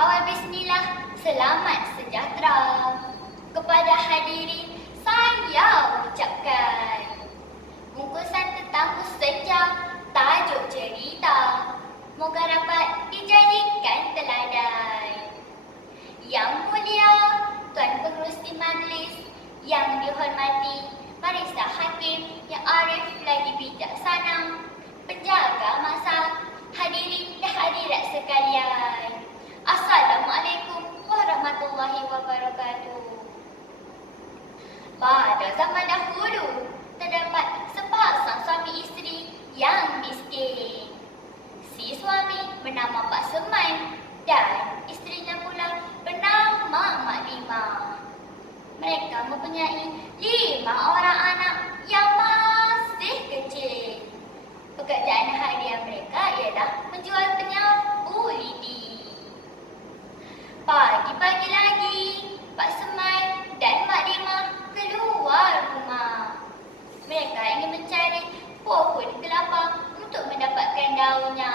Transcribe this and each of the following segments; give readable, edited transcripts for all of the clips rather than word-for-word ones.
Awal bismillah, selamat sejahtera. Kepada hadirin, saya ucapkan bungkusan tetamu senja, tajuk cerita. Moga dapat dijadikan teladan. Yang mulia, Tuan Pengerusi Majlis yang dihormati Marisa Hakim yang arif lagi bijaksana, penjaga masa, hadirin dan hadirat sekalian. Assalamualaikum warahmatullahi wabarakatuh. Pada zaman dahulu, terdapat sepasang suami isteri yang miskin. Si suami bernama Pak Semai dan isterinya pula bernama Mak Lima. Mereka mempunyai 5 orang anak yang masih kecil. Pekerjaan harian mereka ialah menjual penyapu lidi. Pagi-pagi lagi, Pak Semai dan Mak Lima keluar rumah. Mereka ingin mencari pohon kelapa untuk mendapatkan daunnya.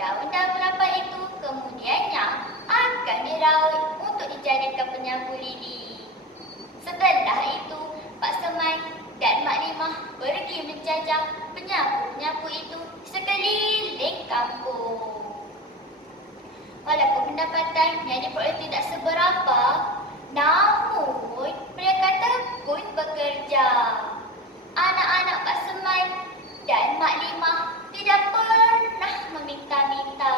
Daun-daun kelapa itu kemudiannya akan diraut untuk dijadikan penyapu lidi. Setelah itu, Pak Semai dan Mak Lima pergi menjajah penyapu-penyapu itu sekeliling kampung. Walaupun pendapatan yang diperoleh tidak seberapa, namun mereka tekun bekerja. Anak-anak Pak Semai dan Mak Lima tidak pernah meminta-minta.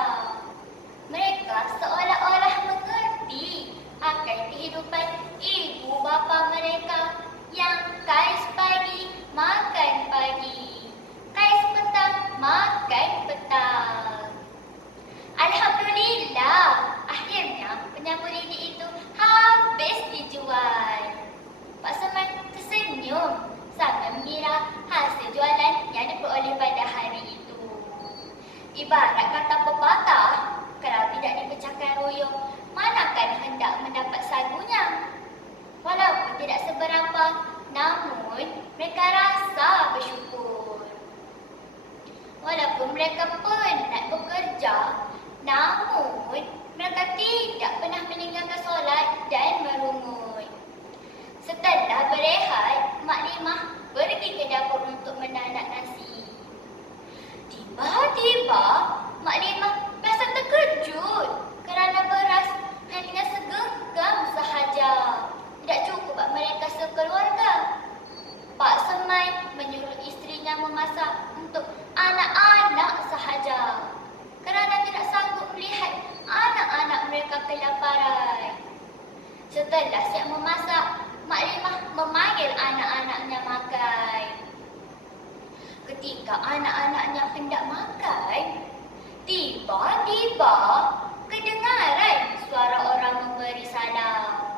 Mereka seolah-olah mengerti akan kehidupan ibu bapa mereka yang kais pagi makan pagi, kais petang makan petang. Alhamdulillah, akhirnya penyapu lidi itu habis dijual. Pak Semai tersenyum sambil mengira hasil jualan yang diperoleh pada hari itu. Ibarat kata pepatah, kalau tidak dipecahkan royong, manakan hendak mendapat sagunya. Walaupun tidak seberapa, namun mereka rasa bersyukur. Walaupun mereka penat bekerja, namun mereka tidak pernah meninggalkan solat dan merungut. Setelah berehat, Mak Lima pergi ke dapur untuk menanak nasi. Tiba-tiba, Mak Lima rasa terkejut kerana beras hanya segenggam sahaja. Tidak cukup buat mereka sekeluarga. Pak Semai menyuruh isterinya memasak untuk anak-anak sahaja kerana tidak sanggup melihat anak-anak mereka kelaparan. Setelah siap memasak, Mak Lima memanggil anak-anaknya makan. Ketika anak-anaknya hendak makan, tiba-tiba kedengaran suara orang memberi salam.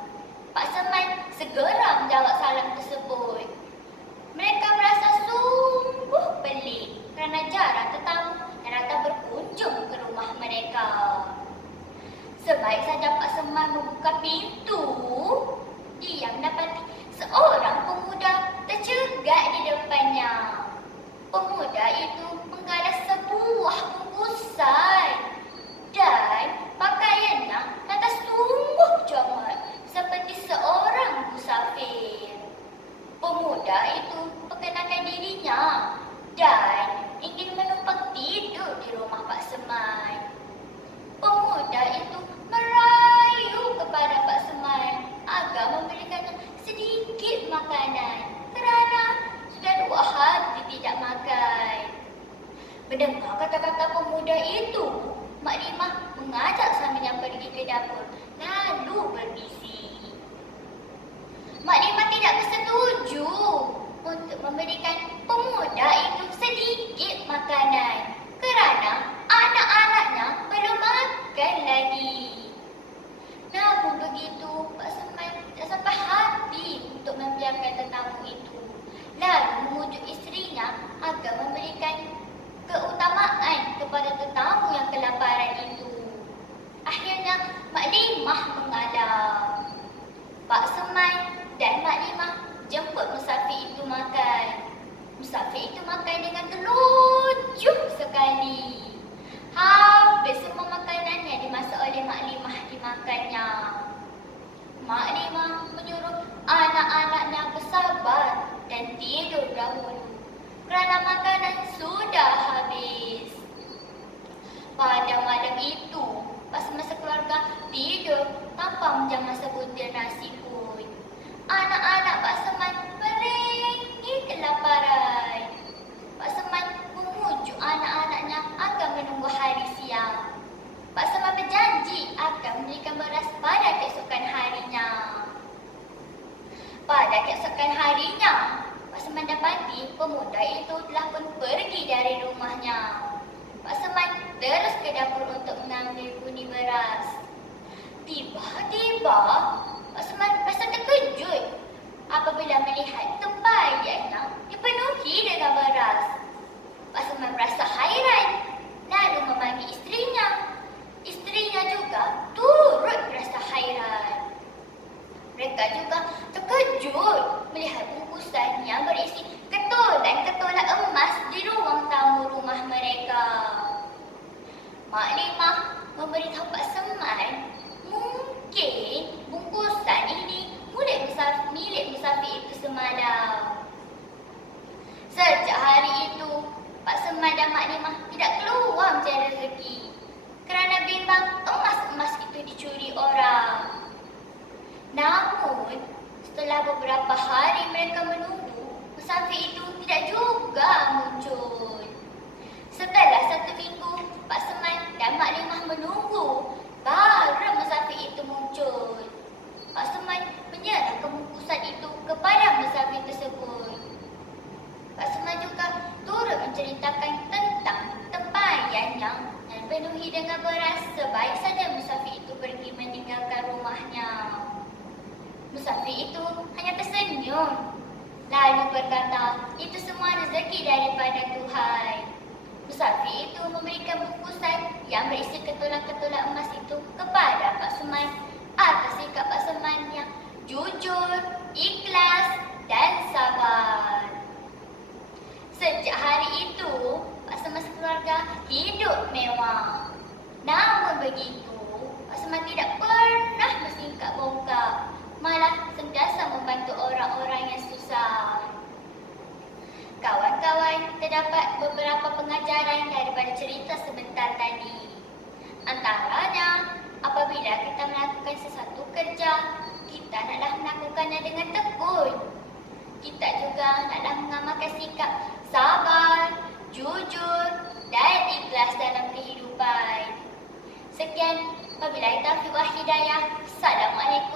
Pak Semai segera menjawab salam tersebut. Mereka merasa sungguh pelik kerana jarang tetamu yang datang berkunjung ke rumah mereka. Sebaik saja Pak Semai membuka pintu, dia mendapati seorang pemuda tercegat di depannya. Pemuda itu menggalas sebuah bungkusan dan pakaiannya kata sungguh comot seperti seorang musafir. Pemuda itu perkenalkan dirinya dan ingin menumpang tidur di rumah Pak Semai. Pemuda itu merayu kepada Pak Semai agar memberikannya sedikit makanan kerana sudah 2 hari tidak makan. Mendengar kata-kata pemuda itu, Mak Lima mengajak suaminya pergi ke dapur lalu berbisik. Mak Lima tidak bersetuju untuk memberikan pemuda itu sedikit makanan kerana anak-anaknya belum makan lagi. Namun begitu, Pak Semai tak sampai hati untuk membiarkan tetamu itu, lalu memujuk isterinya agar memberikan keutamaan kepada tetamu yang kelaparan itu. Akhirnya Mak Lima mengalah. Pak Semai dan Mak Lima jemput musafir itu makan. Musafir itu makan dengan telujuh sekali. Habis semua makanan yang dimasak oleh Mak Lima Mak Limah menyuruh anak-anaknya bersabar dan tidur dahulu kerana makanan sudah habis. Pada malam itu, pas masa keluarga tidur tanpa menjamah sebutir nasi pun, anak-anak Pak Seman merengek kelaparan. Pak Seman memujuk anak-anaknya agar menunggu hari siang. Pak Seman berjanji akan memberikan beras pada keesokan harinya. Pada keesokan harinya, Pak Seman dapati pemuda itu telah pun pergi dari rumahnya. Pak Seman terus ke dapur untuk mengambil bunyi beras. Tiba-tiba, Pak Seman rasa terkejut apabila melihat tempayannya dipenuhi dengan beras. Pak Seman merasa hairan, lalu memanggil isterinya. Isterinya juga turut merasa hairan. Mereka juga terkejut melihat bungkusan yang berisi ketolan-ketolan emas di ruang tamu rumah mereka. Mak Limah memberitahu Pak Seman, mungkin bungkusan ini milik musafir itu semalam. Sejak hari itu, Pak Seman dan Mak Limah tidak keluar mencari rezeki kerana bimbang emas-emas itu dicuri orang. Namun, setelah beberapa hari mereka menunggu, musafir itu tidak juga muncul. Setelah 1 minggu, Pak Seman dan Mak Limah menunggu, baru musafir itu muncul. Pak Seman menyerahkan bungkusan itu kepada musafir tersebut. Pak Seman juga turut menceritakan tentang tempayan yang penuhi dengan beras sebaik saja musafir itu pergi meninggalkan rumahnya. Musafir itu hanya tersenyum, lalu berkata, itu semua rezeki daripada Tuhan. Musafir itu memberikan bungkusan yang berisi ketolan-ketolan emas itu kepada Pak Seman atas sikap Pak Seman yang jujur, ikhlas dan sabar. Sejak hari itu, Pak Seman sekeluarga hidup mewah. Namun begitu, Pak Seman tidak pernah bersingkat bongkak, malah sentiasa membantu orang-orang yang susah. Kawan-kawan, terdapat beberapa pengajaran daripada cerita sebentar tadi. Antaranya, apabila kita melakukan sesuatu kerja, kita naklah melakukannya dengan tekun. Kita juga naklah mengamalkan sikap sabar, jujur dan ikhlas dalam kehidupan. Sekian, wabillahi taufiq wal hidayah. Assalamualaikum.